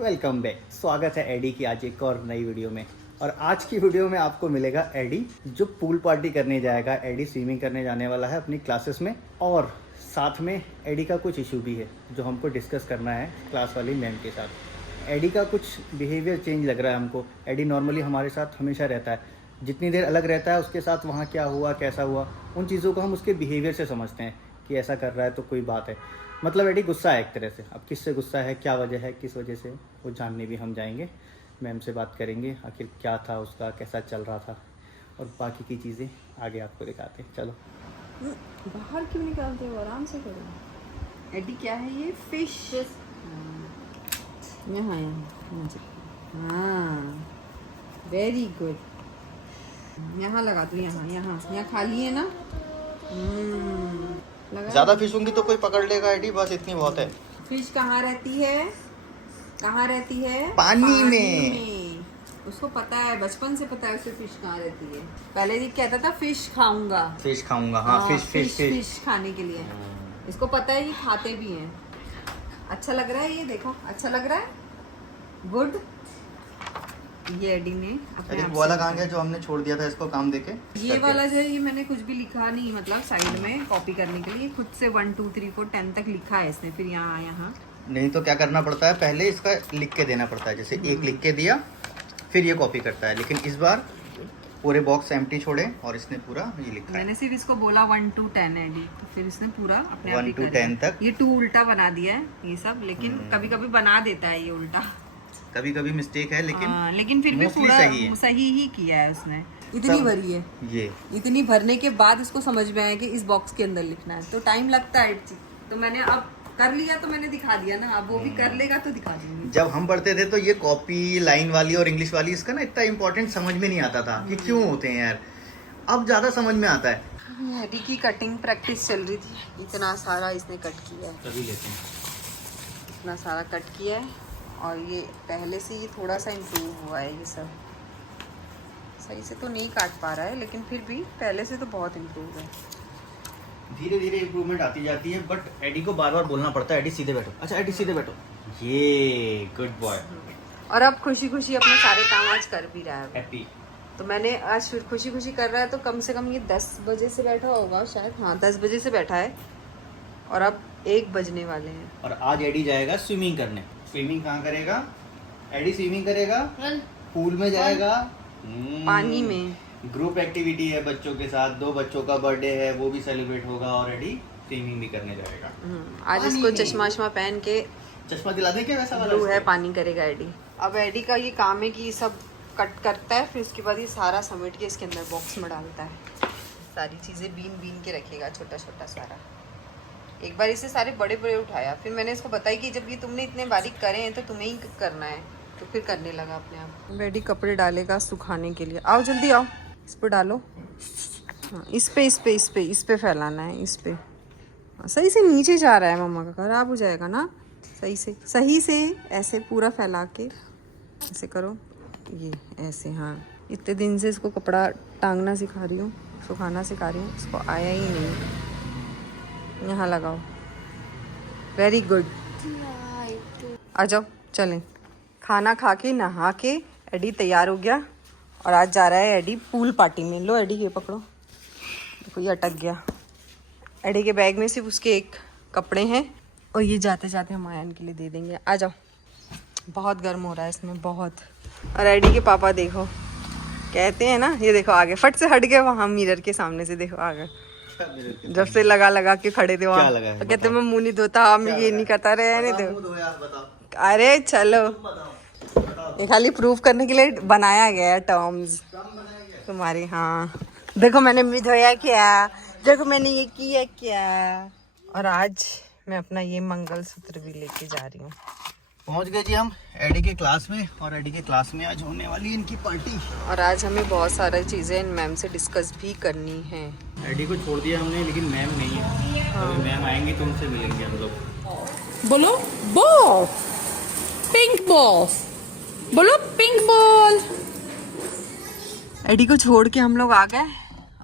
Welcome back. स्वागत है AD की आज एक और नई वीडियो में। और आज की वीडियो में आपको मिलेगा एडी जो पूल पार्टी करने जाएगा। एडी स्विमिंग करने जाने वाला है अपनी क्लासेस में, और साथ में एडी का कुछ इशू भी है जो हमको डिस्कस करना है क्लास वाली मैम के साथ। एडी का कुछ बिहेवियर चेंज लग रहा है हमको। एडी नॉर्मली हमारे साथ हमेशा रहता है, जितनी देर अलग रहता है उसके साथ वहाँ क्या हुआ कैसा हुआ उन चीज़ों को हम उसके बिहेवियर से समझते हैं कि ऐसा कर रहा है तो कोई बात है। मतलब एडी गुस्सा है एक तरह से। अब किससे गुस्सा है, क्या वजह है, किस वजह से, वो जानने भी हम जाएंगे। मैम से बात करेंगे आखिर क्या था उसका, कैसा चल रहा था, और बाकी की चीज़ें आगे आपको दिखाते हैं। चलो। बाहर क्यों निकालते हो, आराम से करो। एडी क्या है ये? फिश। यहाँ यहाँ हाँ, वेरी गुड। यहाँ लगा दो, यहाँ यहाँ यहाँ खाली है ना। ज़्यादा फिश होंगी तो कोई पकड़ लेगा एडी, बस इतनी बहुत है। फिश कहाँ रहती है? कहाँ रहती है? पानी में। उसको पता है, बचपन से पता है उसे फिश कहाँ रहती है। पहले ये कहता था फिश खाऊंगा, फिश खाऊंगा। हाँ, फिश खाने के लिए। इसको पता है, ये खाते भी हैं। अच्छा लग रहा है ये, देखो अच्छा लग रहा है। गुड। ये एडी ने अपने आप वाला कहाँ गया जो हमने छोड़ दिया था इसको काम देके? ये वाला जो है, ये मैंने कुछ भी लिखा नहीं, मतलब साइड में कॉपी करने के लिए खुद से 1 2 3 4 10 तक लिखा है इसने। फिर यहाँ यहाँ नहीं तो क्या करना पड़ता है, पहले इसका लिख के देना पड़ता है। जैसे एक लिख के दिया फिर ये कॉपी करता है, लेकिन इस बार पूरे बॉक्स एम्प्टी छोड़े और इसने पूरा ये लिखा है। मैंने सिर्फ इसको बोला 1 2 10 है डी, तो फिर इसने पूरा अपने आप 1 to 10 तक। ये 2 उल्टा बना दिया है ये सब, लेकिन कभी कभी बना देता है ये उल्टा, कभी कभी मिस्टेक है, लेकिन फिर भी पूरा सही ही किया है उसने। इतनी भरी है ये, इतनी भरने के बाद उसको समझ में आया कि इस बॉक्स के अंदर लिखना है, तो टाइम लगता है। तो मैंने अब कर लिया तो मैंने दिखा दिया ना, अब वो भी कर लेगा तो दिखा दूंगी। जब हम पढ़ते थे तो ये कॉपी लाइन वाली और इंग्लिश वाली इसका ना इतना इम्पोर्टेंट समझ में नहीं आता था कि क्यों होते हैं यार। अब ज्यादा समझ में आता है। एडी की कटिंग प्रैक्टिस चल रही थी। इतना सारा इसने कट किया है, तभी लेते हैं। इतना सारा कट किया है, और ये पहले से ये थोड़ा सा इम्प्रूव हुआ है। ये सब सही से तो नहीं काट पा रहा है, लेकिन फिर भी पहले से तो बहुत इम्प्रूव है। धीरे धीरे इम्प्रूवमेंट आती जाती है, बट एडी को बार बार बोलना पड़ता है, एडी सीधे बैठो। अच्छा एडी सीधे बैठो, ये गुड बॉय। और अब खुशी खुशी अपने सारे काम आज कर भी रहा है, हैप्पी। तो मैंने आज फिर खुशी खुशी कर रहा है, तो कम से कम ये 10 बजे से बैठा होगा शायद। हाँ, 10 बजे से बैठा है, और अब 1 बजने वाले हैं। और आज एडी जाएगा स्विमिंग करने। स्विमिंग कहाँ करेगा एडी? स्विमिंग करेगा पूल में जाएगा, पानी में। ग्रुप एक्टिविटी है बच्चों के साथ। 2 बच्चों का बर्थडे है, वो भी सेलिब्रेट होगा, और एडी स्विमिंग भी करने जाएगा। आज इसको चश्मा पहन के, चश्मा दिला दे क्या वैसा वाला? ब्लू है, पानी करेगा एडी। अब एडी का ये काम है कि ये सब कट करता है, फिर उसके बाद ये सारा समेट के इसके अंदर बॉक्स में डालता है। सारी चीज़ें बीन के रखेगा, छोटा छोटा सारा। एक बार इसे सारे बड़े बड़े उठाया, फिर मैंने इसको बताया कि जब ये तुमने इतने बारीक करे हैं तो तुम्हें ही करना है, तो फिर करने लगा अपने आप। एडी कपड़े डालेगा सुखाने के लिए। आओ जल्दी आओ, इस पे डालो। हाँ, इस पे फैलाना है, इस पे। सही से नीचे जा रहा है, मम्मा का खराब हो जाएगा ना। सही से ऐसे पूरा फैला के ऐसे करो, ये ऐसे। हाँ, इतने दिन से इसको कपड़ा टांगना सिखा रही हूँ, सुखाना सिखा रही हूँ, इसको आया ही नहीं। यहाँ लगाओ, वेरी गुड। आ जाओ चलें। खाना खा के नहा के एडी तैयार हो गया, और आज जा रहा है एडी पूल पार्टी में। लो एडी, ये पकड़ो। देखो ये अटक गया। एडी के बैग में सिर्फ उसके एक कपड़े हैं, और ये जाते जाते हम आयन के लिए दे देंगे। आ जाओ, बहुत गर्म हो रहा है इसमें, बहुत। और एडी के पापा देखो, कहते हैं ना, ये देखो आगे फट से हट गए, वहाँ मिरर के सामने से देखो आगे। जब से लगा के खड़े थे वहाँ, तो कहते मैं मुँह नहीं धोता, मैं ये नहीं करता रहे। नहीं तो अरे चलो, ये खाली प्रूफ करने के लिए बनाया गया है टर्म्स तुम्हारी। हाँ देखो, मैंने भी धोया क्या, देखो मैंने ये किया क्या। और आज मैं अपना ये मंगलसूत्र भी लेके जा रही हूँ। पहुंच गए जी हम एडी के क्लास में, और एडी के क्लास में आज होने वाली इनकी पार्टी। और आज हमें बहुत सारी चीज़ें इन मैम से डिस्कस भी करनी है। एडी को छोड़ दिया हमने, लेकिन मैम नहीं है। हाँ। मैम आएंगी तो उनसे मिलेंगे हम लोग। बोलो बॉल, पिंक बॉल, बोलो पिंक बॉल। एडी को छोड़ के हम लोग आ गए,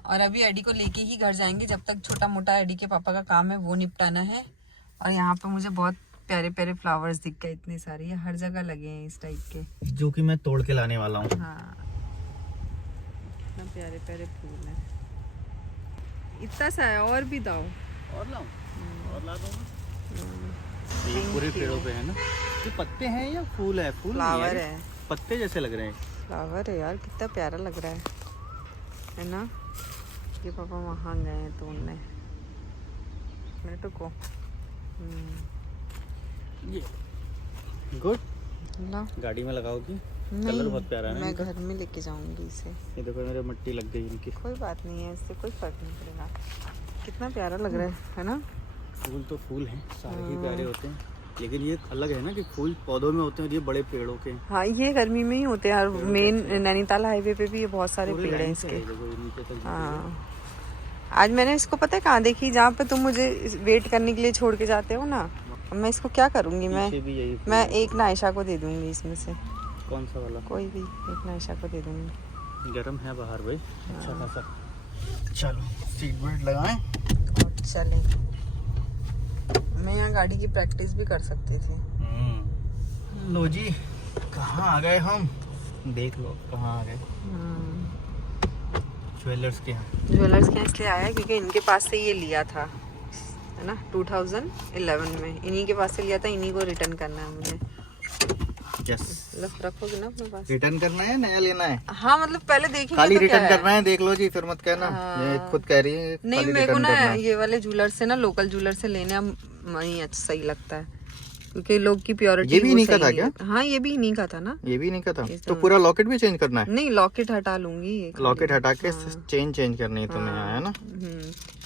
और अभी एडी को लेके ही घर जाएंगे। जब तक छोटा मोटा एडी के पापा का काम है वो निपटाना है। और यहाँ पे मुझे बहुत प्यारे प्यारे फ्लावर्स दिख गए इतने सारे, ये हर जगह लगे हैं इस टाइप के। जो कि मैं तोड़ के लाने वाला हूँ। हाँ इतना प्यारे प्यारे फूल हैं। इतना सा है, और भी दाओ। और लाऊं? और ला दूंगा। ये पूरे पेड़ों पे है ना। ये पत्ते हैं या फूल है? फूल नहीं फ्लावर है, पत्ते जैसे लग रहे हैं। फ्लावर है यार, कितना प्यारा लग रहा है ना। ये पापा वहाँ गए हैं तोड़ने को। ये गुड। ला गाड़ी में लगाओगी? नहीं, कलर बहुत प्यारा है ना मैं इनका। घर में लेके जाऊंगी इसे। ये देखो मेरे मिट्टी लग गई इनकी। कोई बात नहीं है, इससे कोई फर्क नहीं पड़ेगा। कितना प्यारा लग रहा है ना। फूल तो फूल हैं, सारे ही प्यारे होते हैं, लेकिन ये अलग है ना कि फूल पौधों में होते हैं और ये बड़े पेड़ों के हैं। हाँ ये गर्मी में ही होते हैं यार। मेन नैनीताल हाईवे पे भी ये बहुत सारे पूरी पेड़ हैं लाइन से इसके। है, देखो ये नीचे तक दिख रही है। हाँ आज मैंने इसको पता है कहाँ देखी, जहाँ पे तुम मुझे वेट करने के लिए छोड़ के जाते हो ना। अब मैं इसको क्या करूँगी, पीछे भी यही फूल मैं है। एक नायशा को दे दूँगी इसमें से, कौन सा वाला? कोई भी एक नायशा को दे दूँगी। गर्म है बाहर भाई, अच्छा खासा। चलो सीट बेल्ट लगाएं और चलें। मैं यहाँ गाड़ी की प्रैक्टिस भी कर सकती थी। लो जी, कहाँ आ गए हम? देख लो कहाँ आ गए। ज्वेलर्स के यहाँ। ज्वेलर्स के इसलिए आया क्योंकि इनके पास से ये लिया था, है ना, 2011 में इन्हीं के पास से लिया था। इन्हीं को रिटर्न करना है मुझे। यस। रखोगे ना अपने पास? रिटर्न करना है, नया लेना है? हाँ मतलब पहले देखेंगे खाली तो रिटर्न क्या है। करना है, देख लो जी, फिर मत कहना। हाँ। ये खुद कह रही है नहीं खाली मेरे को रिटर्न ना करना है। ये वाले ज्वेलर से ना, लोकल ज्वेलर से लेने नहीं अच्छा सही लगता है, क्योंकि लोग की प्योरिटी। ये भी इन्हीं का था क्या? हाँ ये भी इन्हीं का था ना। ये भी नहीं का था ये तो तो- पूरा लॉकेट भी चेंज करना है? नहीं लॉकेट हटा लूंगी ये खाली। लॉकेट हटा के हाँ। चेन चेंज करनी है तुम्हें, है ना?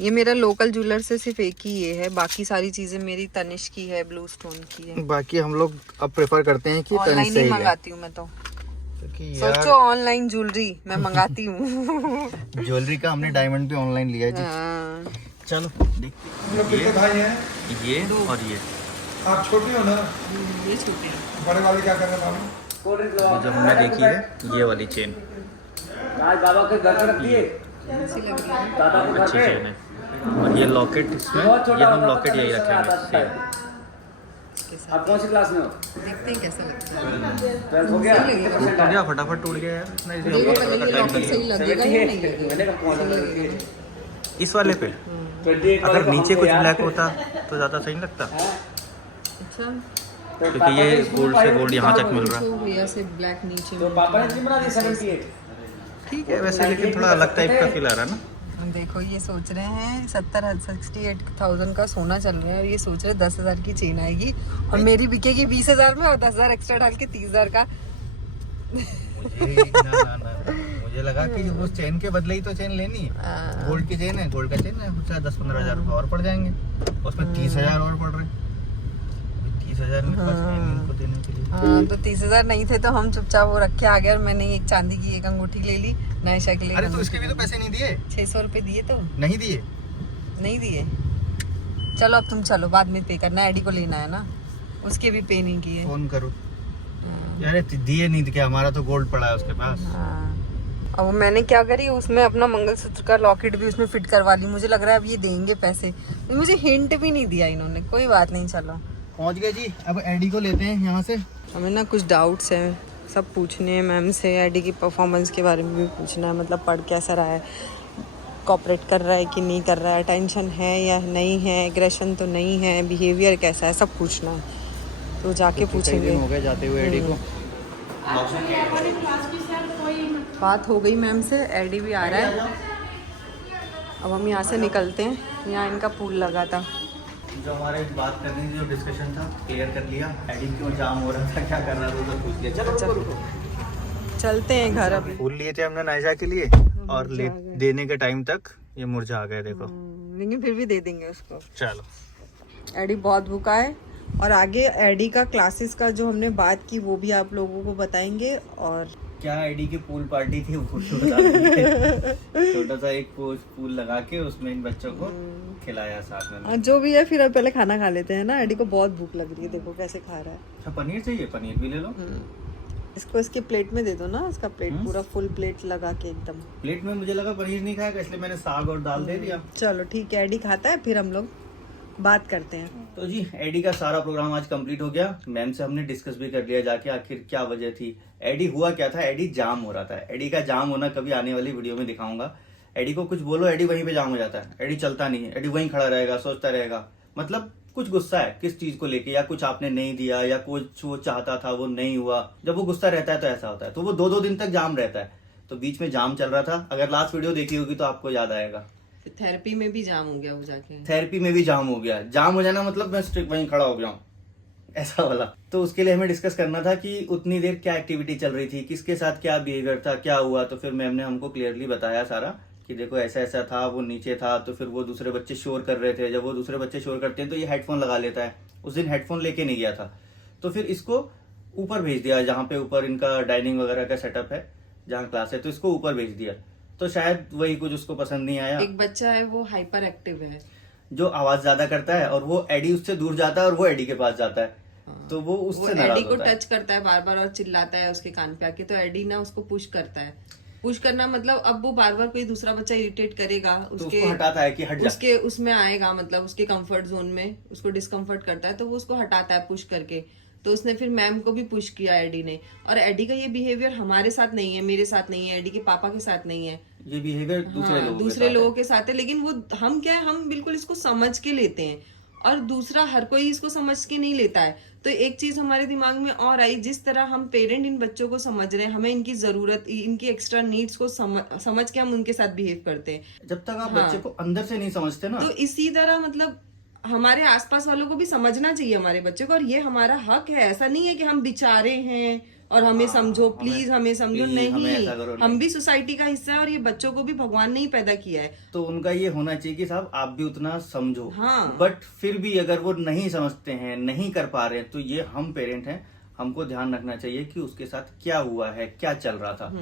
ये मेरा लोकल ज्वेलर से सिर्फ एक ही ये है, बाकी सारी चीजें मेरी तनिष्क की है, ब्लू स्टोन की है। बाकी हम लोग अब प्रेफर करते हैं कि ऑनलाइन तनिष्क से ही ही लें। मंगाती हूँ मैं तो। क्योंकि यार सोचो ऑनलाइन ज्वेलरी मैं मंगाती हूँ। ज्वेलरी का हमने डायमंड भी ऑनलाइन लिया है जी। हाँ। चलो देखते कितने भाई हैं? ये और ये आप छोटी हो ना, ये छोटे हैं। बड़े वाले क्या कर रहे हैं? जो हमने देखी है ये वाली चेन बाबा के घर रख दिए अच्छी लग रही है। अच्छी चेन है। और ये लॉकेट इसमें, ये हम लॉकेट यही रखेंगे सेम। आप कौन सी क्लास में हो? देखते हैं कैसा लगता है। 12th हो गया? सही लगेगा। टूट गया, फटाफट टूट गया यार। इतना easy देखो होगा, पहले ये पता लॉकेट नहीं सही लगेगा या नहीं लगेगा। मैंने कहा कौन सा सही लड़की लगेगा। है? इस वाले पे 28 अगर वाले नीचे को कुछ हमको ब्लैक याद होता तो ज्यादा सही नहीं लगता, अच्छा तो क्योंकि पापा ये ने गोल्ड से गोल्ड यहाँ तक मिल रहा है। तो भैया से ब्लैक नीचे तो में। पापा ने नहीं बना दी 78। ठीक है वैसे, लेकिन थोड़ा अलग टाइप का फील आ रहा है ना। देखो ये सोच रहे हैं 68,000 का सोना चल रहा है और ये सोच रहे 10,000 की चेन आएगी और मेरी बिकेगी 20,000 में और 10,000 एक्स्ट्रा डाल के 30,000 का। मुझे लगा कि उस चेन के बदले ही तो चेन लेनी है। गोल्ड की चेन है, गोल्ड का चेन है, चाहे 10-15 हजार रुपये और पड़ जाएंगे, उसमें 30,000 और पड़ रहे। 30,000 मेरे पास है नहीं उनको देने के लिए। हाँ तो 30,000 नहीं थे तो हम चुपचाप वो रख के आ गए और मैंने एक चांदी की एक अंगूठी ले ली, नायशा के लिए। अरे तो इसके भी तो पैसे नहीं दिए? 600 रुपए दिए तो नहीं दिए? नहीं दिए। चलो अब तुम चलो, बाद में पे करना, आईडी को लेना है ना, उसके भी पे नहीं किए। फोन करो यार, दिए नहीं तो क्या, हमारा तो गोल्ड पड़ा है उसके पास। हाँ। अब वो मैंने क्या करी, उसमें अपना मंगलसूत्र का लॉकेट भी उसमें फिट करवा ली। मुझे लग रहा है अब ये देंगे पैसे, मुझे हिंट भी नहीं दिया इन्होंने। कोई बात नहीं, चलो पहुंच गए जी। अब एडी को लेते हैं यहाँ से। हमें ना कुछ डाउट्स हैं, सब पूछने हैं मैम से। एडी की परफॉर्मेंस के बारे में भी पूछना है, मतलब पढ़ कैसा रहा है, कॉपरेट कर रहा है कि नहीं कर रहा है, टेंशन है या नहीं है, एग्रेशन तो नहीं है, बिहेवियर कैसा है, सब पूछना है। तो जाके पूछेंगे। हो गए जाते हुए एडी को। बात हो गई मैम से, एडी भी आ रहा है। अब हम यहाँ से निकलते हैं। यहाँ इनका पूल लगा था, जो हमारे बात करने की जो डिस्कशन था क्लियर कर लिया। एडी क्यों जाम हो रहा था, क्या कर रहा था, तो पूछ लिया। चलो रुको। चलते हैं घर अब। फूल लिए थे हमने नायजा के लिए और ले देने के टाइम तक ये मुरझा गए, देखो। लेकिन फिर भी दे देंगे उसको। चलो एडी बहुत भूखा है और आगे एडी का क्लासेस का जो हमने बात की वो भी आप लोगों को बताएंगे। और क्या एडी की पूल पार्टी थी वो तो बता देंगे। छोटा सा एक पूल लगा के उसमें इन बच्चों को खिलाया साथ में। और जो भी है फिर अब पहले खाना खा लेते हैं ना। एडी को बहुत भूख लग रही है, देखो कैसे खा रहा है। अच्छा पनीर चाहिए, पनीर भी ले लो। इसको इसके प्लेट में दे दो ना, इसका प्लेट पूरा फुल प्लेट लगा के एकदम। प्लेट में मुझे लगा पनीर नहीं खाएगा, इसलिए मैंने साग और दाल दे दिया। चलो ठीक है, एडी खाता है फिर हम लोग बात करते हैं। तो जी एडी का सारा प्रोग्राम आज कंप्लीट हो गया। मैम से हमने डिस्कस भी कर लिया जाके आखिर क्या वजह थी। एडी हुआ क्या था, एडी जाम हो रहा था। एडी का जाम होना कभी आने वाली वीडियो में दिखाऊंगा। एडी को कुछ बोलो, एडी वहीं पे जाम हो जाता है। एडी चलता नहीं है, एडी वहीं खड़ा रहेगा, सोचता रहेगा। मतलब कुछ गुस्सा है किस चीज को लेके, या कुछ आपने नहीं दिया, या कुछ वो चाहता था वो नहीं हुआ। जब वो गुस्सा रहता है तो ऐसा होता है। तो वो 2-2 दिन तक जाम रहता है। तो बीच में जाम चल रहा था। अगर लास्ट वीडियो देखी होगी तो आपको याद आएगा। थेरेपी में भी जाम हो गया वो जाके। थेरेपी में भी जाम हो गया। जाम हो जाना मतलब मैं स्ट्रिक्ट वहीं खड़ा हो गया हूँ, ऐसा वाला। तो उसके लिए हमें डिस्कस करना था कि उतनी देर क्या एक्टिविटी चल रही थी, किसके साथ क्या बिहेवियर था, क्या हुआ। तो फिर मैम ने हमको क्लियरली बताया सारा कि देखो ऐसा ऐसा था, वो नीचे था, तो फिर वो दूसरे बच्चे शोर कर रहे थे। जब वो दूसरे बच्चे शोर करते हैं तो ये हेडफोन लगा लेता है। उस दिन हेडफोन लेके नहीं गया था, तो फिर इसको ऊपर भेज दिया, जहाँ पे ऊपर इनका डाइनिंग वगैरह का सेटअप है, जहाँ क्लास है, तो इसको ऊपर भेज दिया। तो शायद वही कुछ उसको पसंद नहीं आया। एक बच्चा है वो हाइपर एक्टिव है, जो आवाज ज्यादा करता है, और वो एडी उससे दूर जाता है और वो एडी के पास जाता है। तो वो वो उससे नाराज एडी को होता है। टच करता है बार बार और चिल्लाता है उसके कान पे आके। तो एडी ना उसको पुश करता है। पुश करना मतलब अब वो बार बार कोई दूसरा बच्चा इरिटेट करेगा तो उसके उसको हटाता है कि हट जा। उसके उसमें आएगा, मतलब उसके कंफर्ट जोन में उसको डिस्कम्फर्ट करता है, तो वो उसको हटाता है पुश करके। तो उसने फिर मैम को भी पुश किया एडी ने। और एडी का ये बिहेवियर हमारे साथ नहीं है, मेरे साथ नहीं है, एडी के पापा के साथ नहीं है। ये बिहेवियर दूसरे लोगों के साथ है। लेकिन वो हम क्या है, हम बिल्कुल इसको समझ के लेते हैं, और दूसरा हर कोई इसको समझ के नहीं लेता है। तो एक चीज हमारे दिमाग में और आई, जिस तरह हम पेरेंट इन बच्चों को समझ रहे हैं, हमें इनकी जरूरत, इनकी एक्स्ट्रा नीड्स को समझ के हम उनके साथ बिहेव करते हैं। जब तक आप बच्चे को अंदर से नहीं समझते ना, तो इसी तरह मतलब हमारे आसपास वालों को भी समझना चाहिए हमारे बच्चे को, और ये हमारा हक है। ऐसा नहीं है कि हम बेचारे हैं और हमें समझो, प्लीज हमें समझो, नहीं, हम भी सोसाइटी का हिस्सा है, और ये बच्चों को भी भगवान ने ही पैदा किया है। तो उनका ये होना चाहिए कि साहब आप भी उतना समझो। हाँ। बट फिर भी अगर वो नहीं समझते हैं, नहीं कर पा रहे हैं, तो ये हम पेरेंट हैं, हमको ध्यान रखना चाहिए कि उसके साथ क्या हुआ है, क्या चल रहा था।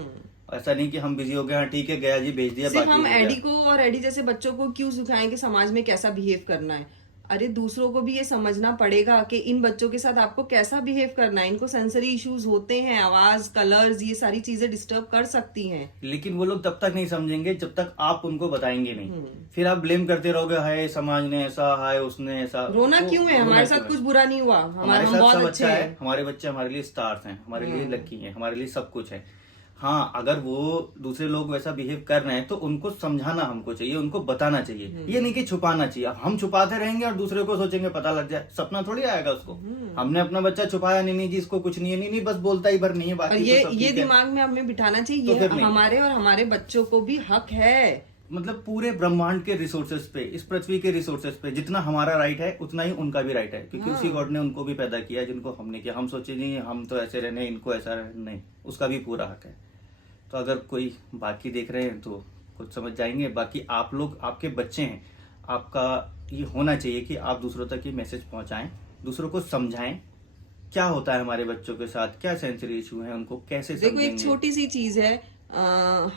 ऐसा नहीं कि हम बिजी हो गए, हाँ ठीक है गया जी, भेज दिया। सिर्फ बाकी हम हो गया। एडी को और एडी जैसे बच्चों को क्यों सिखाएं कि समाज में कैसा बिहेव करना है। अरे दूसरों को भी ये समझना पड़ेगा कि इन बच्चों के साथ आपको कैसा बिहेव करना है। इनको सेंसरी इश्यूज होते हैं, आवाज, कलर्स, ये सारी चीजें डिस्टर्ब कर सकती हैं। लेकिन वो लोग तब तक नहीं समझेंगे जब तक आप उनको बताएंगे नहीं। फिर आप ब्लेम करते रहोगे, हाय समाज ने ऐसा, हाय उसने ऐसा। रोना तो क्यों है? रोना हमारे क्यों साथ है? कुछ बुरा नहीं हुआ, हमारे हम साथ बहुत सब अच्छे अच्छा हैं। है। हमारे बच्चे हमारे लिए स्टार्स हैं, हमारे लिए लकी हैं, हमारे लिए सब कुछ है। हाँ, अगर वो दूसरे लोग वैसा बिहेव कर रहे हैं तो उनको समझाना हमको चाहिए, उनको बताना चाहिए। ये नहीं कि छुपाना चाहिए। अब हम छुपाते रहेंगे और दूसरे को सोचेंगे पता लग जाए, सपना थोड़ी आएगा उसको। हमने अपना बच्चा छुपाया, नहीं जी इसको कुछ नहीं है, नहीं बस बोलता ही भर नहीं है, और बाकी ये तो सब ठीक है। दिमाग में हमें बिठाना चाहिए, तो ये फिर नहीं। हमारे और हमारे बच्चों को भी हक है। मतलब पूरे ब्रह्मांड के रिसोर्सेज पे, इस पृथ्वी के रिसोर्सेज पे जितना हमारा राइट है उतना ही उनका भी राइट है, क्योंकि उसी गॉड ने उनको भी पैदा किया जिनको हमने किया। हम सोचे नहीं हम तो ऐसे रहने, इनको ऐसा रहने, नहीं, उसका भी पूरा हक है। तो अगर कोई बाकी देख रहे हैं तो कुछ समझ जाएंगे। बाकी आप लोग, आपके बच्चे हैं, आपका ये होना चाहिए कि आप दूसरों तक ये मैसेज पहुंचाएं, दूसरों को समझाएं क्या होता है हमारे बच्चों के साथ, क्या सेंसरी इशू है, उनको कैसे देखो समझेंगे। एक छोटी सी चीज है,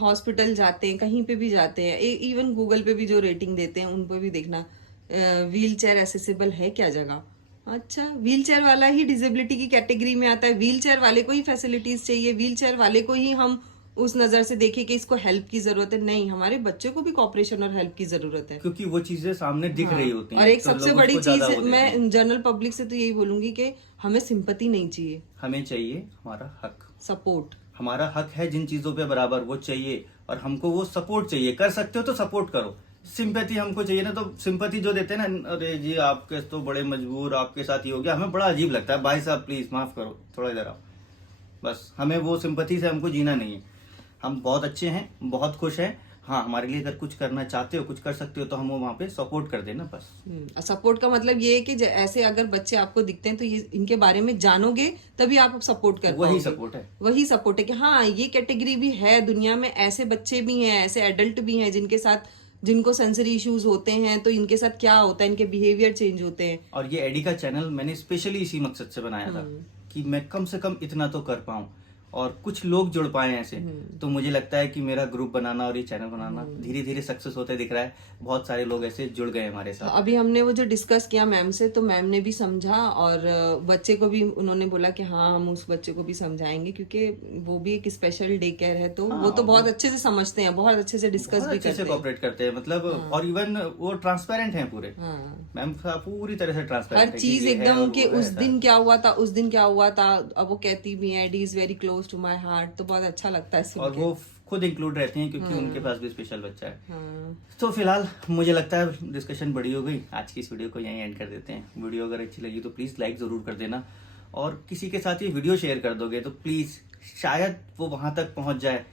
हॉस्पिटल जाते हैं, कहीं पे भी जाते हैं, इवन गूगल पे भी जो रेटिंग देते हैं उन पे भी देखना व्हील चेयर एसेसिबल है क्या जगह। अच्छा, व्हील चेयर वाला ही डिसेबिलिटी की कैटेगरी में आता है, व्हील चेयर वाले को ही फैसिलिटीज चाहिए, व्हील चेयर वाले को ही हम उस नजर से देखें कि इसको हेल्प की जरूरत है। नहीं, हमारे बच्चे को भी कॉपरेशन और हेल्प की जरूरत है, क्योंकि वो चीजें सामने दिख रही होती हैं। और एक तो सबसे लोग बड़ी उसको ज्यादा चीज वो देते हैं। मैं जनरल पब्लिक से तो यही बोलूंगी कि हमें सिंपैथी नहीं चाहिए, हमें चाहिए हमारा हक। सपोर्ट। हमारा हक है जिन चीजों पे बराबर, वो चाहिए, और हमको वो सपोर्ट चाहिए। कर सकते हो तो सपोर्ट करो। सिंपैथी हमको चाहिए ना, तो सिंपैथी जो देते हैं ना, अरे जी आपके तो बड़े मजबूर, आपके साथ ये हो गया, हमें बड़ा अजीब लगता है। भाई साहब प्लीज माफ करो, थोड़ा इधर आओ। बस हमें वो सिंपैथी से हमको जीना नहीं है। हम बहुत अच्छे हैं, बहुत खुश हैं। हाँ, हमारे लिए अगर कुछ करना चाहते हो, कुछ कर सकते हो, तो हम वो वहाँ पे सपोर्ट कर देना बस। सपोर्ट का मतलब ये है कि ऐसे अगर बच्चे आपको दिखते हैं तो ये इनके बारे में जानोगे तभी आप सपोर्ट कर वही पाओगे। सपोर्ट है। वही सपोर्ट है कि हाँ ये कैटेगरी भी है दुनिया में, ऐसे बच्चे भी हैं, ऐसे एडल्ट भी हैं जिनको सेंसरी इश्यूज होते हैं, तो इनके साथ क्या होता है, इनके बिहेवियर चेंज होते हैं। और ये एडी का चैनल मैंने स्पेशली इसी मकसद से बनाया था कि मैं कम से कम इतना तो कर पाऊं। और कुछ लोग जुड़ पाए ऐसे, तो मुझे लगता है कि मेरा ग्रुप बनाना और ये चैनल बनाना धीरे धीरे सक्सेस होते दिख रहा है। बहुत सारे लोग ऐसे जुड़ गए हमारे साथ। अभी हमने वो जो डिस्कस किया मैम से, तो मैम ने भी समझा और बच्चे को भी उन्होंने बोला कि हाँ हम उस बच्चे को भी समझाएंगे, क्योंकि वो भी एक स्पेशल डे केयर है, तो वो तो बहुत अच्छे से समझते हैं, बहुत अच्छे से डिस्कस बहुत भी अच्छे से करते हैं। कोऑपरेट करते हैं, मतलब और इवन वो ट्रांसपेरेंट हैं पूरे। मैम पूरी तरह से ट्रांसपेरेंट हर चीज एकदम कि उस दिन क्या हुआ था, उस दिन क्या हुआ था, अब वो कहती भी है Eddie is very close to my heart, तो बहुत अच्छा लगता है सुन और के। वो खुद इंक्लूड रहती हैं क्योंकि उनके पास भी स्पेशल बच्चा है। तो फिलहाल मुझे लगता है डिस्कशन बड़ी हो गई, आज की इस वीडियो को यहीं एंड कर देते हैं। वीडियो अगर अच्छी लगी तो प्लीज लाइक जरूर कर देना, और किसी के साथ ये वीडियो शेयर कर दोगे तो प्लीज शायद वो वहां तक पहुंच जाए।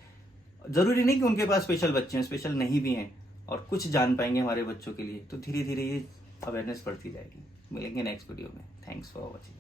जरूरी नहीं कि उनके पास स्पेशल बच्चे हैं, स्पेशल नहीं भी हैं, और कुछ जान पाएंगे हमारे बच्चों के लिए, तो धीरे धीरे ये अवेयरनेस बढ़ती जाएगी। मिलेंगे नेक्स्ट वीडियो में। Thanks for watching.